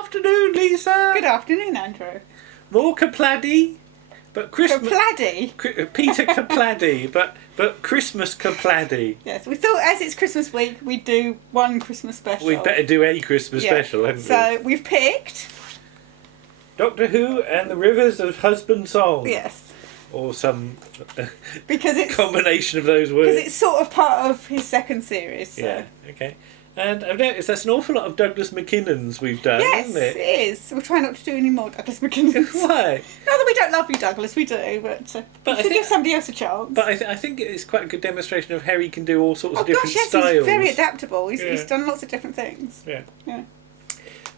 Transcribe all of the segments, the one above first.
afternoon, Lisa. Good afternoon, Andrew. More Capaldi, but Christmas. Capaldi? Peter Capaldi, but Christmas Capaldi. Yes, we thought as it's Christmas week, we'd do one Christmas special. We'd better do a Christmas special, hadn't we? So we've picked Doctor Who and the Rivers of Husband Song. Yes. Or some because it's combination of those words. Because it's sort of part of his second series. So. Yeah, okay. And I've noticed that's an awful lot of Douglas McKinnons we've done, yes, isn't it? It is. We'll try not to do any more Douglas McKinnons. Why? Not that we don't love you, Douglas, we do, but we should give somebody else a chance. But I think it's quite a good demonstration of how he can do all sorts of different yes, styles. he's very adaptable. He's done lots of different things. Yeah. Yeah.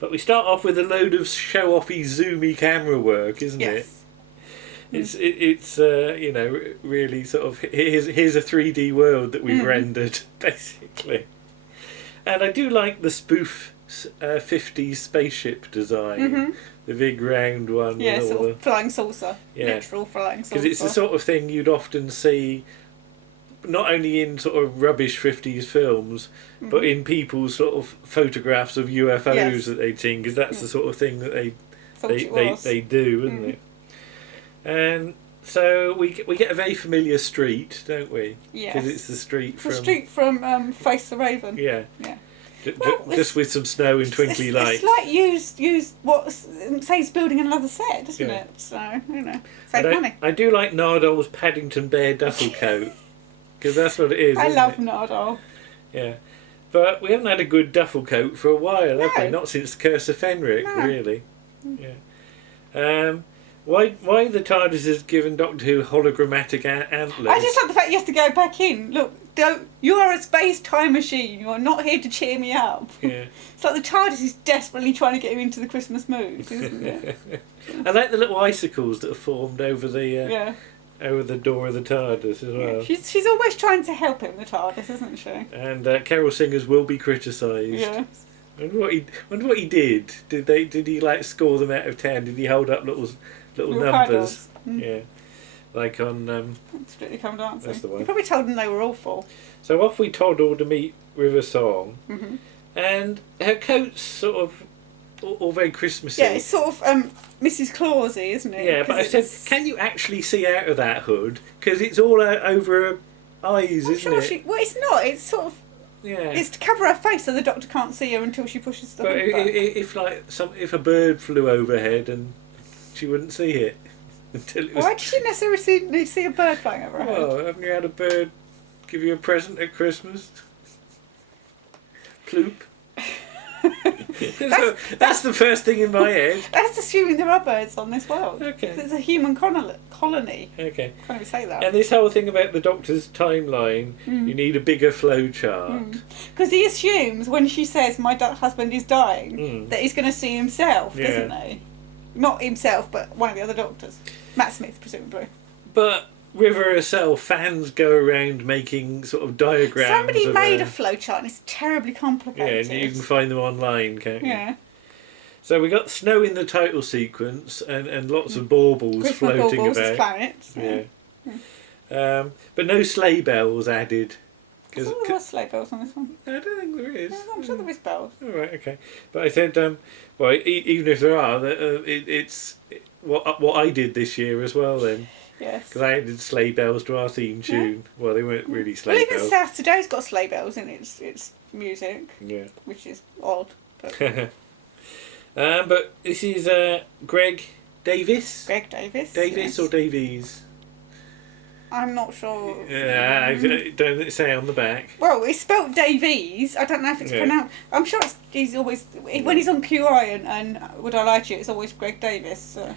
But we start off with a load of show-offy, zoomy camera work, isn't it? It's you know, really sort of here's a 3D world that we've rendered basically, and I do like the spoof 50s spaceship design, the big round one. Yeah, with all sort of flying saucer, literal flying saucer. Because it's the sort of thing you'd often see, not only in sort of rubbish 50s films, but in people's sort of photographs of UFOs that they've seen, because that's the sort of thing that they do, isn't it? And so we get a very familiar street, don't we? Yes. Because it's the street from Face the Raven. Yeah. Yeah. Just with some snow and twinkly lights. It's like used what say it's building another set, isn't it? So you know, save money. I do like Nardol's Paddington Bear duffel coat, because that's what it is. I love Nardole. Yeah. But we haven't had a good duffel coat for a while, have we? Not since the Curse of Fenric, really. Yeah. Why the TARDIS has given Doctor Who hologrammatic antlers? I just like the fact he has to go back in. Look, you are a space time machine. You are not here to cheer me up. Yeah. It's like the TARDIS is desperately trying to get him into the Christmas mood, isn't it? I like the little icicles that are formed over the over the door of the TARDIS as well. Yeah. She's always trying to help him, the TARDIS, isn't she? And carol singers will be criticised. Yeah. Wonder what he did. Did he like score them out of 10? Did he hold up little numbers? Yeah, like on Strictly Come Dancing. That's the one. He probably told them they were awful. So off we toddled to meet River Song, and her coat's sort of all very Christmassy. Yeah, it's sort of Mrs. Clausy, isn't it? Yeah, but I said, can you actually see out of that hood? Because it's all over her eyes, isn't it? Well, it's not. It's sort of. Yeah. It's to cover her face so the Doctor can't see her until she pushes the hood back. If a bird flew overhead and she wouldn't see it until it was. Why did she necessarily see a bird flying over her head? Well, haven't you had a bird give you a present at Christmas? Ploop. That's the first thing in my head. That's assuming there are birds on this world. Okay. It's a human colony. Okay. Can't even say that. And this whole thing about the Doctor's timeline, you need a bigger flow chart. Because he assumes when she says my husband is dying that he's going to see himself, doesn't he? Not himself, but one of the other Doctors. Matt Smith, presumably. But River herself, fans go around making sort of diagrams. Somebody made a flowchart and it's terribly complicated. Yeah, and you can find them online, can't you? Yeah. So we got snow in the title sequence and lots of baubles floating about. As planets. Yeah. But no sleigh bells added. I thought there was sleigh bells on this one. I don't think there is. Yeah, I'm sure there is bells. All right, okay. But I said, well, even if there are, it's what I did this year as well then. Yes. Because I added sleigh bells to our theme tune. Yeah. Well, they weren't really sleigh bells. Well, even South Today's got sleigh bells in its music. Yeah. Which is odd. But, but this is Greg Davis. Greg Davis. Davis or Davies? I'm not sure. Yeah, don't it say on the back? Well, it's spelt Davies. I don't know if it's pronounced. I'm sure he's always when he's on QI and Would I Lie to You, it's always Greg Davis. So.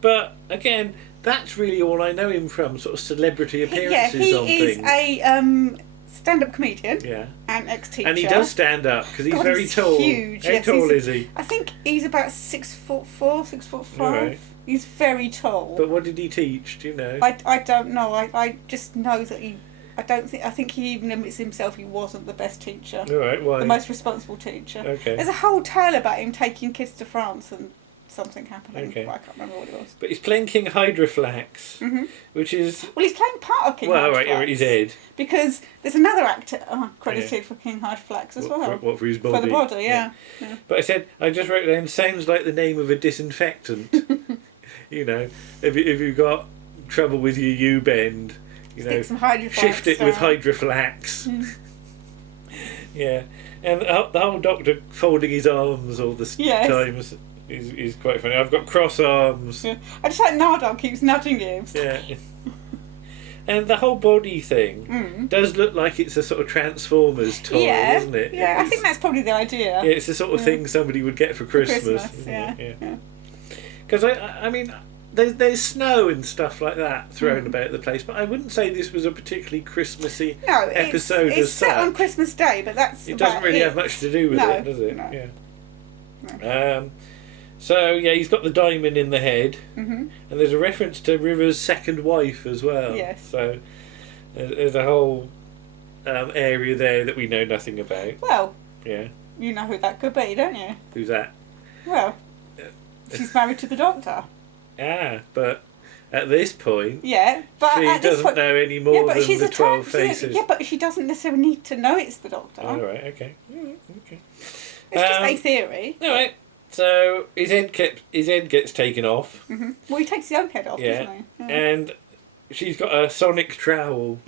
But again, that's really all I know him from, sort of celebrity appearances on things. He is a stand-up comedian. Yeah. And ex-teacher. And he does stand up because he's very tall. Huge. How tall is he? I think he's about 6'4", 6'5". Right. He's very tall. But what did he teach? Do you know? I don't know. I just know that I think he even admits himself he wasn't the best teacher. All right, why? The most responsible teacher. Okay. There's a whole tale about him taking kids to France and something happening. Okay. But I can't remember what it was. But he's playing King Hydroflax, which is... Well, he's playing part of King Hydroflax. Well, right, he's Ed. Because there's another actor credited for King Hydroflax as well. For his body? For the body, yeah. But I just wrote down, sounds like the name of a disinfectant. You know, if you've got trouble with your U-bend, you know, shift it with Hydroflax. Yeah. And the whole Doctor folding his arms all the times is quite funny. I've got cross arms. Yeah. I just like Nardole keeps nudging him. Yeah. And the whole body thing does look like it's a sort of Transformers toy, doesn't it? Yeah, I think that's probably the idea. Yeah, it's the sort of thing somebody would get for Christmas. Yeah. Because I mean, there's snow and stuff like that thrown about the place, but I wouldn't say this was a particularly Christmassy episode it's as such. It's set on Christmas Day, but it doesn't really have much to do with it, does it? No. Yeah. So he's got the diamond in the head, and there's a reference to River's second wife as well. Yes. So there's a whole area there that we know nothing about. Well. Yeah. You know who that could be, don't you? Who's that? Well, she's married to the Doctor. But at this point, but she doesn't know any more than the 12 faces. Yeah, but she doesn't necessarily need to know it's the Doctor. All right, okay. Okay. It's just a theory. All right. So his head gets taken off. Well, he takes his own head off, doesn't he? Yeah. And she's got a sonic trowel.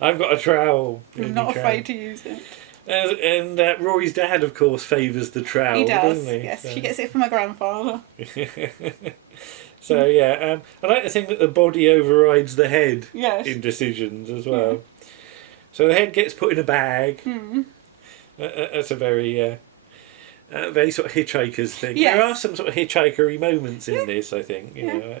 I've got a trowel. I'm not afraid to use it. And Rory's dad, of course, favours the trowel, he does, doesn't he? Yes, so. She gets it from her grandfather. So, I like to think that the body overrides the head in decisions as well. Yeah. So the head gets put in a bag. That's a very sort of hitchhiker's thing. Yes. There are some sort of hitchhikery moments in this, I think, you know,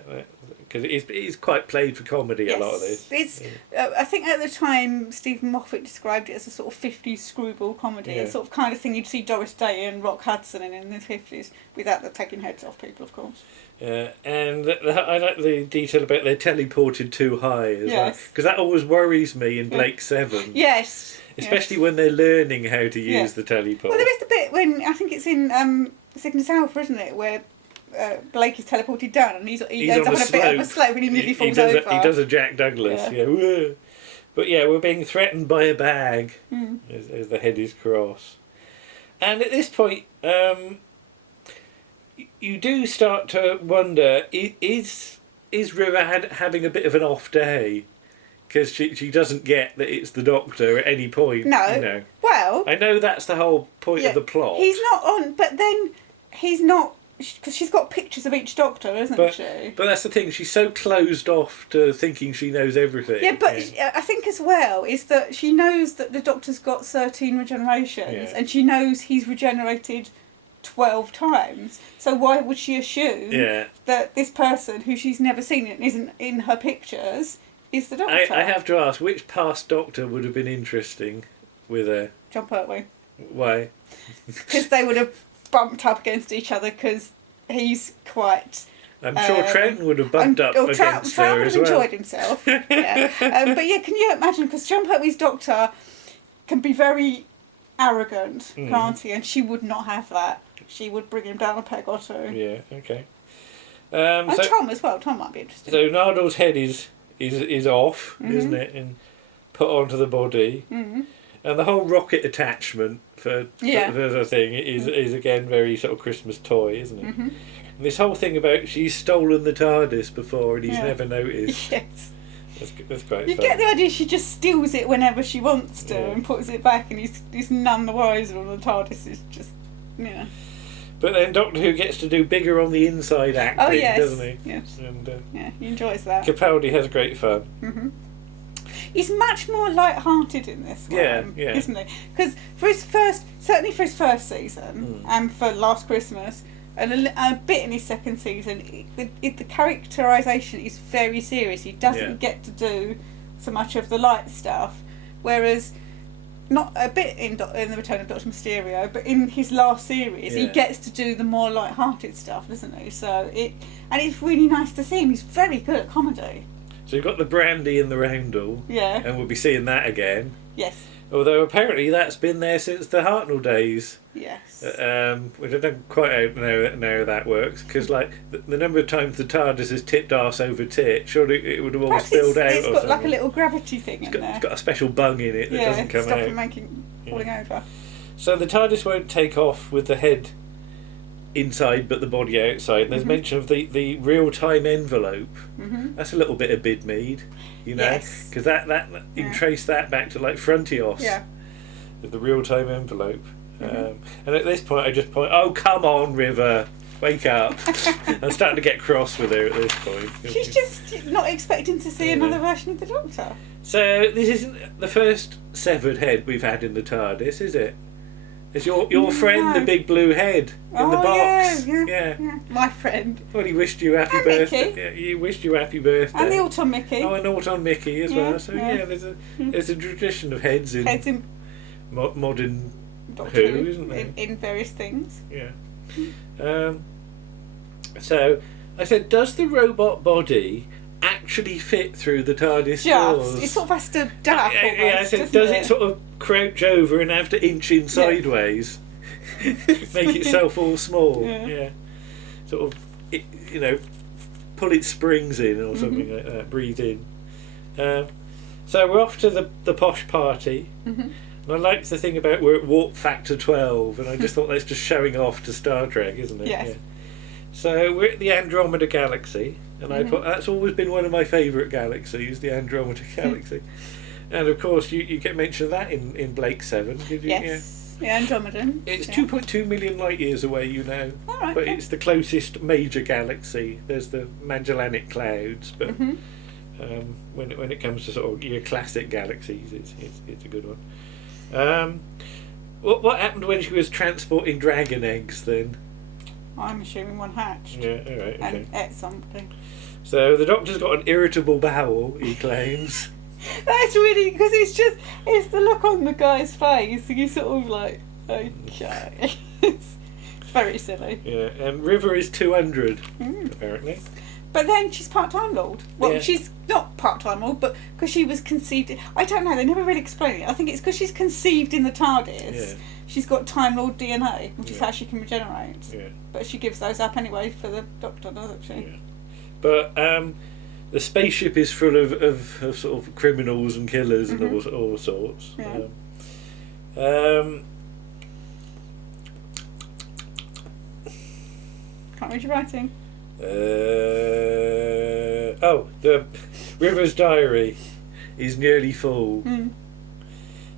because it is quite played for comedy, a lot of this. It's, I think at the time Stephen Moffat described it as a sort of 50s screwball comedy, a sort of kind of thing you'd see Doris Day and Rock Hudson in the 50s, without the taking heads off people, of course. And I like the detail about they're teleported too high as well, because that always worries me in Blake 7. Yes. Especially when they're learning how to use the teleport. Well, there is the bit when, I think it's in Cygnus Alpha, isn't it, where Blake is teleported down and he's ends up on a bit of a slope and he nearly falls over. He does a Jack Douglas, But we're being threatened by a bag as the head is cross. And at this point, you do start to wonder, is River having a bit of an off day? Because she doesn't get that it's the Doctor at any point. No. You know. Well, I know that's the whole point of the plot. He's not on, but then he's not, because she's got pictures of each Doctor, isn't she? But that's the thing, she's so closed off to thinking she knows everything. Yeah, but I think as well is that she knows that the Doctor's got 13 regenerations, and she knows he's regenerated 12 times. So why would she assume that this person who she's never seen and isn't in her pictures is the Doctor? I have to ask, which past Doctor would have been interesting with her? John Pertwee. Why? Because they would have bumped up against each other, because he's quite... I'm sure Troughton would have bumped up against her as well. Troughton would have enjoyed himself. But can you imagine, because John Pertwee's Doctor can be very arrogant, can't he? And she would not have that. She would bring him down a peg or two. Yeah, okay. And Tom as well. Tom might be interesting. So Nardole's head is off, isn't it, and put onto the body, and the whole rocket attachment for the thing is again very sort of Christmas toy, isn't it? And this whole thing about she's stolen the TARDIS before and he's never noticed. Yes. That's quite You fun. get the idea she just steals it whenever she wants to and puts it back, and he's none the wiser on the TARDIS. Is just But then Doctor Who gets to do bigger on the inside acting, doesn't he? Yes. And, he enjoys that. Capaldi has great fun. He's much more light-hearted in this one, isn't he? Because certainly for his first season, and for Last Christmas, and a bit in his second season, the characterisation is very serious. He doesn't get to do so much of the light stuff, whereas not a bit in the Return of Dr. Mysterio, but in his last series, he gets to do the more light-hearted stuff, doesn't he? So it's really nice to see him. He's very good at comedy. So you've got the brandy and the roundel. Yeah. And we'll be seeing that again. Yes. Although apparently that's been there since the Hartnell days. Yes. Which I don't quite know how that works, because like the number of times the TARDIS has tipped arse over tit, surely it would have all spilled out. It's got like a little gravity thing in there. It's got a special bung in it that doesn't come out. Stop it falling over. So the TARDIS won't take off with the head inside but the body outside. There's mention of the real-time envelope. That's a little bit of Bidmead, you know, because that you can trace that back to like Frontios. Yeah. With the real-time envelope. And at this point I just point, oh come on River, wake up. I'm starting to get cross with her at this point. She's just not expecting to see another version of the Doctor. So this isn't the first severed head we've had in the TARDIS, is it? It's your friend, the big blue head in the box. Yeah. My friend. Well, he wished you happy birthday. Mickey. Yeah, he wished you happy birthday. And the Autumn Mickey. Oh, and Autumn Mickey as well. So there's a tradition of heads in modern Doctor Who, isn't there? In various things. Yeah. So I said, does the robot body actually fit through the TARDIS doors? It sort of has to duck. I said, does it sort of crouch over and have to inch in sideways, make itself all small? Yeah. Sort of, pull its springs in or something like that. Breathe in. So we're off to the posh party. And I liked the thing about we're at warp factor 12, and I just thought that's just showing off to Star Trek, isn't it? Yes. Yeah. So we're at the Andromeda Galaxy, and I thought that's always been one of my favourite galaxies, the Andromeda Galaxy. And of course, you get mention of that in Blake 7, did you? Yes, the Andromedan. It's 2.2 million light years away, you know. All right, but it's the closest major galaxy. There's the Magellanic Clouds, but when it comes to sort of your classic galaxies, it's a good one. What happened when she was transporting dragon eggs then? I'm assuming one hatched. Yeah, all right, okay. And ate something. So the Doctor's got an irritable bowel, he claims. That's really, because it's the look on the guy's face, and you sort of like, okay. It's very silly. Yeah, and River is 200, apparently. But then she's part-time Lord. Well, she's not part-time Lord, but because she was conceived... I don't know, they never really explain it. I think it's because she's conceived in the TARDIS. Yeah. She's got Time Lord DNA, which is how she can regenerate. Yeah. But she gives those up anyway for the Doctor, doesn't she? Yeah. But the spaceship is full of sort of criminals and killers and all sorts. Yeah. Can't read your writing. The River's diary is nearly full.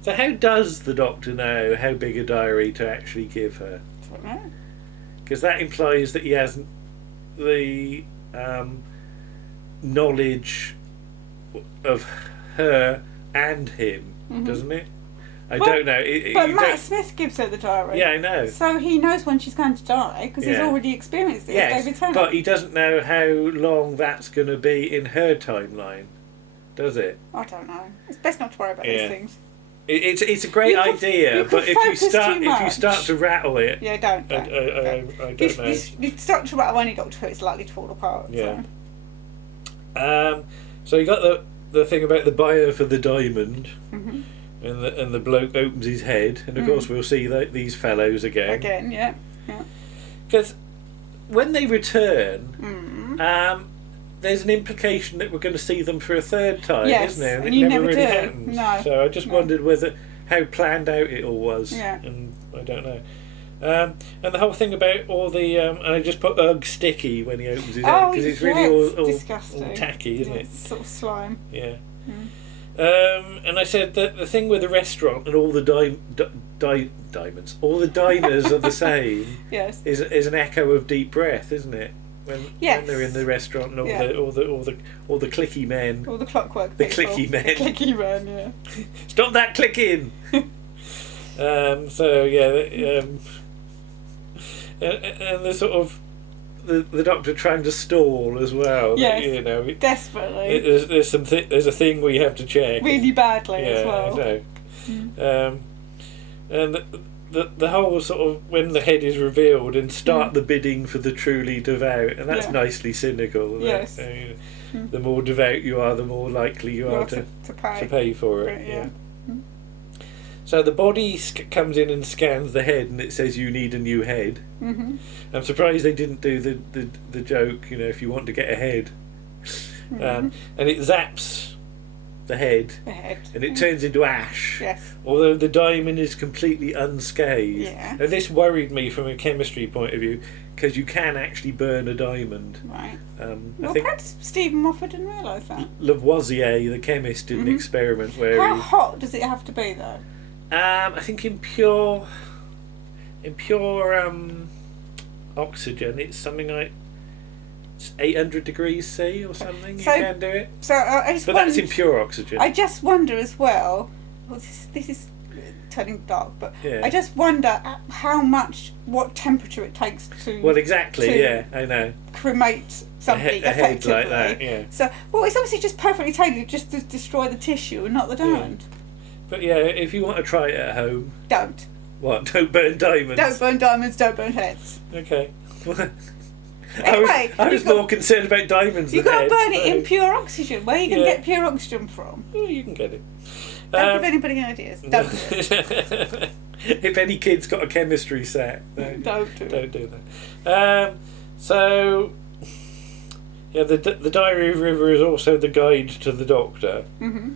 So how does the Doctor know how big a diary to actually give her? I don't know. Because that implies that he has the knowledge of her and him, doesn't it? I don't know. But Matt Smith gives her the diary. Yeah, I know. So he knows when she's going to die, because he's already experienced this. Yes, David Tennant. but he doesn't know how long that's going to be in her timeline, does it? I don't know. It's best not to worry about these things. It's a great idea, but if you start to rattle it, don't. I don't know. You start to rattle any Doctor Who, it's likely to fall apart. Yeah. So you got the thing about the buyer for the diamond. And the bloke opens his head, and of course we'll see these fellows again. Again, yeah. Because when they return, there's an implication that we're going to see them for a third time, isn't there? And it never really do. happens. No. So I just wondered how planned out it all was. Yeah. And I don't know. And the whole thing about all the and I just put ugh sticky when he opens his head because it's really all disgusting. All tacky, isn't it? It's sort of slime. Yeah. And I said that the thing with the restaurant and all the diamonds, all the diners are the same. Yes. Is an echo of Deep Breath, isn't it? When they're in the restaurant and all the clicky men. All the clockwork the people. Clicky men. The clicky men, yeah. Stop that clicking. And the sort of the Doctor trying to stall as well. Yes, desperately. There's a thing we have to check. Really badly as well. I know. And the whole sort of when the head is revealed and start the bidding for the truly devout, and that's nicely cynical. Yes. The more devout you are, the more likely you are to pay for it. So the body comes in and scans the head, and it says you need a new head. Mm-hmm. I'm surprised they didn't do the joke, if you want to get a head. And it zaps the head, and it turns into ash. Yes. Although the diamond is completely unscathed. Yeah. And this worried me from a chemistry point of view, because you can actually burn a diamond. Right. I think perhaps Stephen Moffat didn't realise that. Lavoisier, the chemist, did an experiment where How hot does it have to be, though? I think in pure oxygen, it's something like 800 degrees C or something. So, you can do it. So but that's in pure oxygen. I just wonder as well. This is turning dark, but I just wonder what temperature it takes to. Well, exactly. I know. Cremate something a head effectively. like that. Yeah. So, it's obviously just perfectly tailored just to destroy the tissue and not the diamond. Yeah. But if you want to try it at home, don't. What? Don't burn diamonds. Don't burn diamonds. Don't burn heads. Okay. Anyway, I was more concerned about diamonds than heads. You've got to burn it in pure oxygen. Where are you going to get pure oxygen from? Oh, you can get it. Don't give anybody ideas. Don't do it. If any kid's got a chemistry set, don't do that. So, the Diary of River is also the guide to the Doctor. Mm-hmm.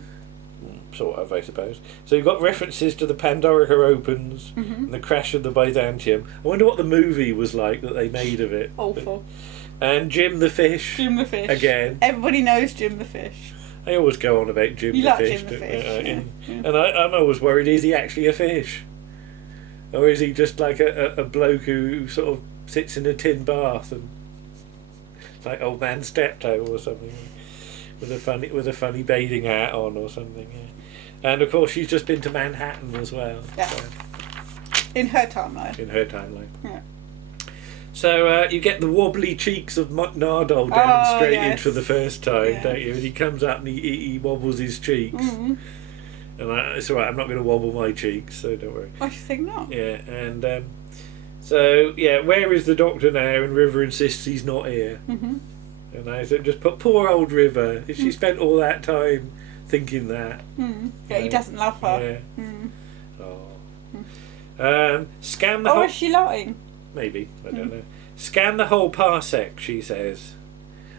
Sort of, I suppose. So you've got references to the Pandorica Opens and the crash of the Byzantium. I wonder what the movie was like that they made of it. Awful. And Jim the Fish. Jim the Fish. Again. Everybody knows Jim the Fish. I always go on about Jim the Fish. Jim the Fish. And I'm always worried, is he actually a fish? Or is he just like a bloke who sort of sits in a tin bath and like Old Man Steptoe or something with a funny bathing hat on or something, And of course she's just been to Manhattan as well. Yeah. So. In her timeline. Yeah. So you get the wobbly cheeks of Nardole demonstrated for the first time, don't you? And he comes up and he wobbles his cheeks. Mm-hmm. And it's all right, I'm not going to wobble my cheeks, so don't worry. I think not. Yeah, and where is the Doctor now? And River insists he's not here. Mm-hmm. And I said, just put poor old River. If she spent all that time thinking that. Yeah, he doesn't love her. Yeah. Oh. Scan the whole... Or is she lying? Maybe, I don't know. Scan the whole parsec, she says.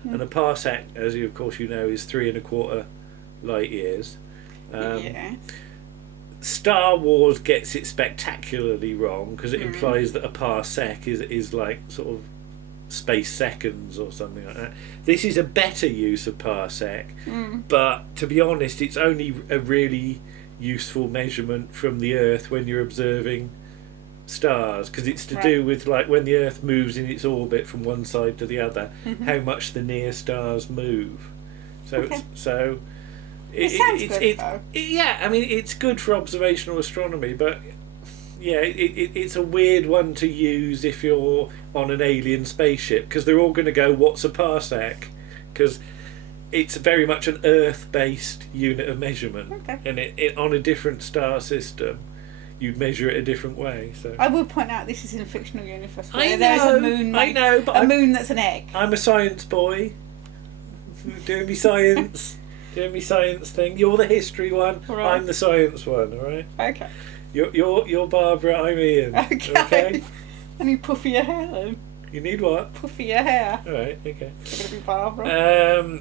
And a parsec, as you of course you know, is 3¼ light years. Star Wars gets it spectacularly wrong because it implies that a parsec is like sort of space seconds or something like that. This is a better use of parsec, but to be honest, it's only a really useful measurement from the Earth when you're observing stars, because it's to do with like when the Earth moves in its orbit from one side to the other, how much the near stars move. So it's good for observational astronomy, but it's a weird one to use if you're on an alien spaceship, because they're all going to go, what's a parsec? Because it's very much an Earth-based unit of measurement, and it on a different star system you'd measure it a different way. So I will point out this is in a fictional universe where I know, there's a moon. But a moon that's an egg. I'm a science boy, doing me science. Doing me science thing. You're the history one. Right. I'm the science one. All right. Okay. You're Barbara. I'm Ian. Okay. I need puffier hair then. You need what? Puffier hair. All right. Okay. You're gonna be Barbara.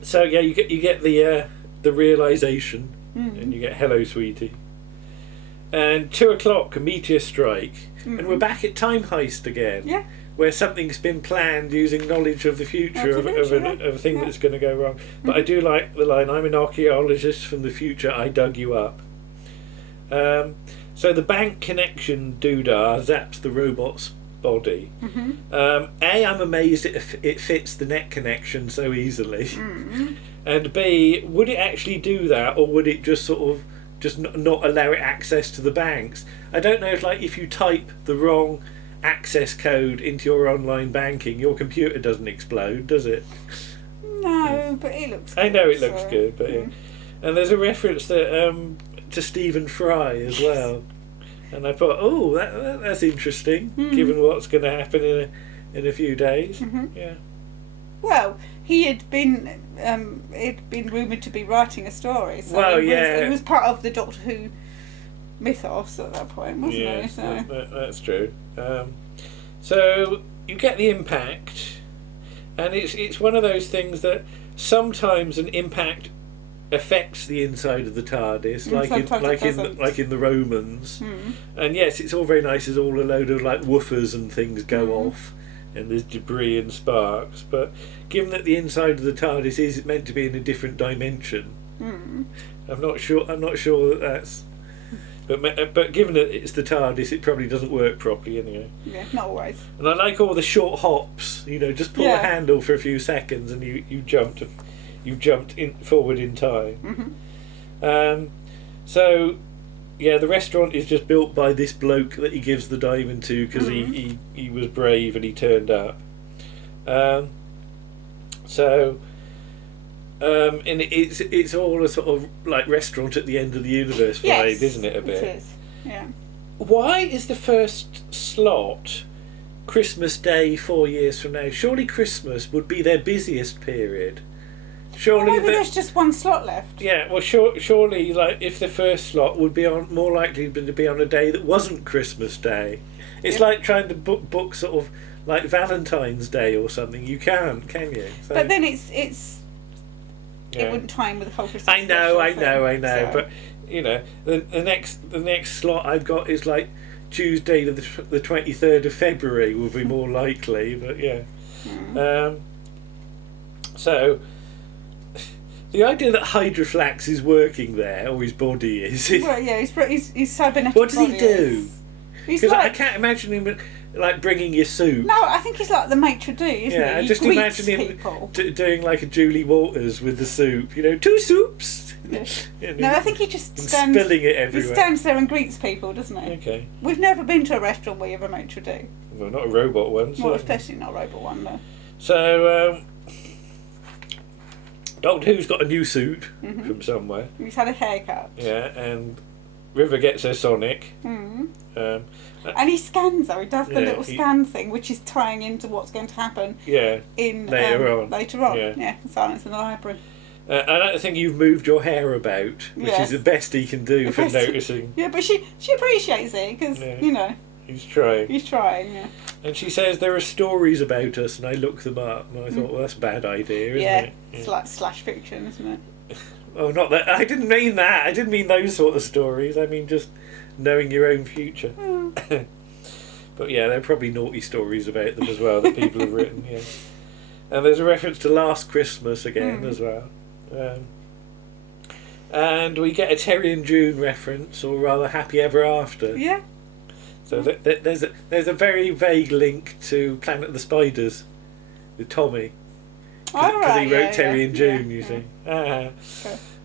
So you get the realization, and you get hello, sweetie. And 2:00, a meteor strike, and we're back at Time Heist again. Yeah. Where something's been planned using knowledge of the future of a thing that's going to go wrong. But I do like the line, I'm an archaeologist from the future, I dug you up. So the bank connection doodah zaps the robot's body. I'm amazed it fits the net connection so easily. And B, would it actually do that, or would it just sort of just not allow it access to the banks? I don't know if you type the wrong access code into your online banking, your computer doesn't explode, does it? No, but it looks good. I know it looks good, but and there's a reference to Stephen Fry as well, and I thought, that's interesting, given what's going to happen in a few days. Well, he had been rumoured to be writing a story. So it was part of the Doctor Who mythos at that point, wasn't it? So. That's true. So you get the impact, and it's one of those things that sometimes an impact affects the inside of the TARDIS, like in the Romans. And yes, it's all very nice. There's all a load of like woofers and things go off, and there's debris and sparks. But given that the inside of the TARDIS is meant to be in a different dimension, I'm not sure that that's. But given that it's the TARDIS, it probably doesn't work properly anyway. Yeah, not always. And I like all the short hops. Just pull the handle for a few seconds, and you jumped forward in time. So, yeah, the restaurant is just built by this bloke that he gives the diamond to because he was brave and he turned up. And it's all a sort of like restaurant at the end of the universe vibe, isn't it? A bit. It is. Yeah. Why is the first slot Christmas Day 4 years from now? Surely Christmas would be their busiest period. Surely maybe there's just one slot left. Yeah, well, surely, like, if the first slot would be on more likely to be on a day that wasn't Christmas Day. It's like trying to book sort of like Valentine's Day or something. You can't, can you? So, but then it's it wouldn't tie in with the whole Christmas. I know. So. But the next slot I've got is like Tuesday the 23rd of February will be more likely. But yeah. So. The idea that Hydroflax is working there, or his body is. Well, yeah, he's cybernetic. What does he do? Because I can't imagine him like bringing you soup. No, I think he's like the maitre d', isn't he? Yeah, I just imagine him doing like a Julie Walters with the soup. 2 soups. Yeah. No, I think he just stands. Spilling it everywhere. He stands there and greets people, doesn't he? Okay. We've never been to a restaurant where you have a maitre d'. Well, not a robot one. Well, especially not a robot one, no. So. Doctor Who's got a new suit from somewhere. He's had a haircut. Yeah, and River gets her Sonic. And he scans though. He does the little scan thing, which is tying into what's going to happen. Yeah. Later on. Yeah. Silence in the Library. I don't think you've moved your hair about, which is the best he can do for noticing. Yeah, but she appreciates it because he's trying. He's trying. Yeah. And she says there are stories about us, and I looked them up, and I thought, well, that's a bad idea, isn't it? Yeah, it's like slash fiction, isn't it? Oh, not that. I didn't mean that. I didn't mean those sort of stories. I mean just knowing your own future. But yeah, there are probably naughty stories about them as well that people have written. Yeah, and there's a reference to Last Christmas again as well. And we get a Terry and June reference, or rather, Happy Ever After. Yeah. So there's a very vague link to Planet of the Spiders with Tommy. Because he wrote Terry and June, you see. And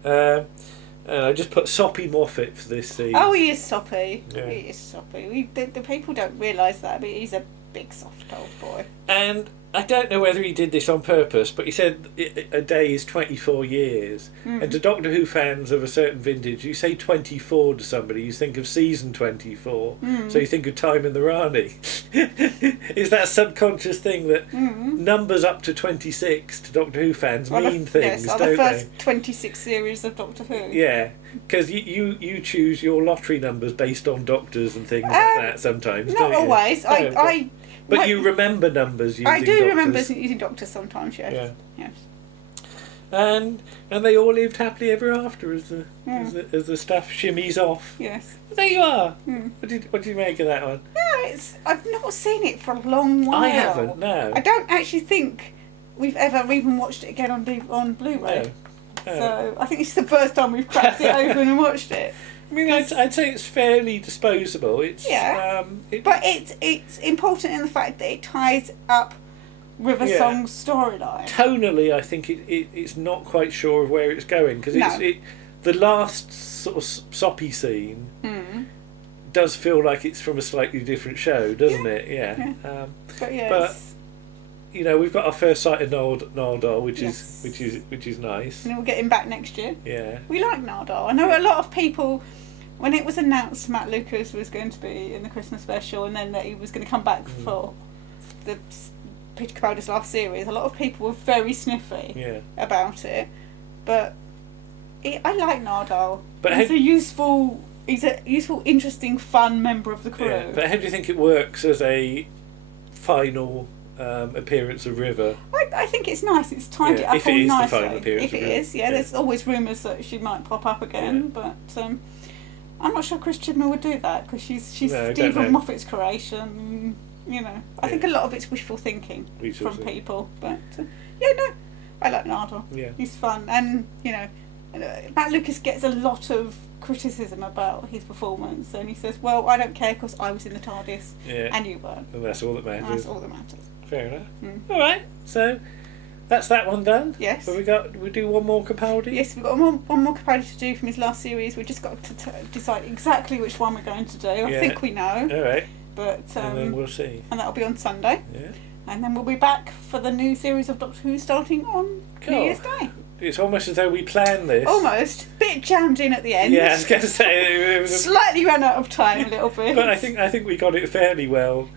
I just put Soppy Moffat for this scene. Oh, he is soppy. Yeah. He is soppy. The people don't realise that, but he's a big soft old boy. And I don't know whether he did this on purpose, but he said a day is 24 years. And to Doctor Who fans of a certain vintage, you say 24 to somebody, you think of season 24. So you think of Time in the Rani. Is that a subconscious thing that numbers up to 26 to Doctor Who fans mean things, don't they? The first 26 series of Doctor Who. Yeah, because you choose your lottery numbers based on doctors and things like that sometimes, not don't always. You? But you remember numbers using doctors. I do remember using doctors sometimes, yes. Yeah. Yes. And they all lived happily ever after as the stuff shimmies off. Yes. There you are. What did you make of that one? No, I've not seen it for a long while. I haven't, no. I don't actually think we've ever even watched it again on Blu-ray. No. So I think it's the first time we've cracked it open and watched it. I mean, I'd say it's fairly disposable. It's but it's important in the fact that it ties up River Song's storyline. Tonally, I think it's not quite sure of where it's going because the last sort of soppy scene does feel like it's from a slightly different show, doesn't it? Yeah. But we've got our first sight of Nardole, which is nice. And we'll get him back next year. Yeah. We like Nardole. I know a lot of people, when it was announced Matt Lucas was going to be in the Christmas special and then that he was going to come back for the Peter Capaldi's last series, a lot of people were very sniffy about it. But I like Nardole. But he's a useful, interesting, fun member of the crew. Yeah, but how do you think it works as a final appearance of River? I think it's nice. It's tied it up all nicely. The final appearance if it is, there's always rumours that she might pop up again, but I'm not sure Chris Chibnall would do that because she's Stephen Moffat's creation. I think a lot of it's wishful thinking from people. But I like Nardole. Yeah, he's fun, and Matt Lucas gets a lot of criticism about his performance, and he says, "Well, I don't care because I was in the TARDIS, and you weren't, and that's all that matters." That's all that matters. Fair enough. All right, so that's that one done. Yes. So we do one more Capaldi. Yes, we've got one more Capaldi to do from his last series. We've just got to decide exactly which one we're going to do. I think we know. All right. But and then we'll see. And that'll be on Sunday. Yeah. And then we'll be back for the new series of Doctor Who starting on New Year's Day. It's almost as though we planned this. Almost. Bit jammed in at the end. Yeah, I was going to say it was slightly ran out of time a little bit. But I think we got it fairly well.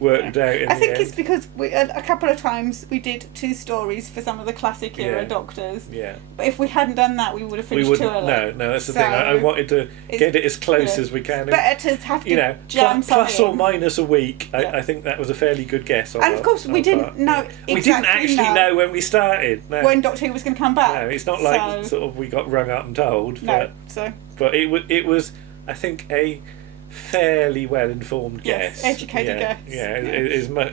Worked out. I think it's because a couple of times we did 2 stories for some of the classic era Doctors. Yeah. But if we hadn't done that, we would have finished too early. No, that's the thing. I wanted to get it as close as we can. It's better to have to jam something plus or minus a week. I think that was a fairly good guess. And of course, we didn't know. We didn't actually know when we started. No. When Doctor Who was going to come back. No, it's not like sort of we got rung up and told. No. But it was I think a fairly well informed guess. Educated guess.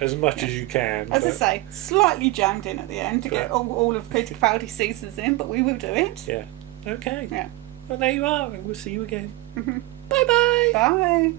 As much as you can. As I say, slightly jammed in at the end to get all of Peter Capaldi's seasons in, but we will do it. Yeah. Okay. Yeah. Well, there you are, and we'll see you again. Mm-hmm. Bye-bye. Bye.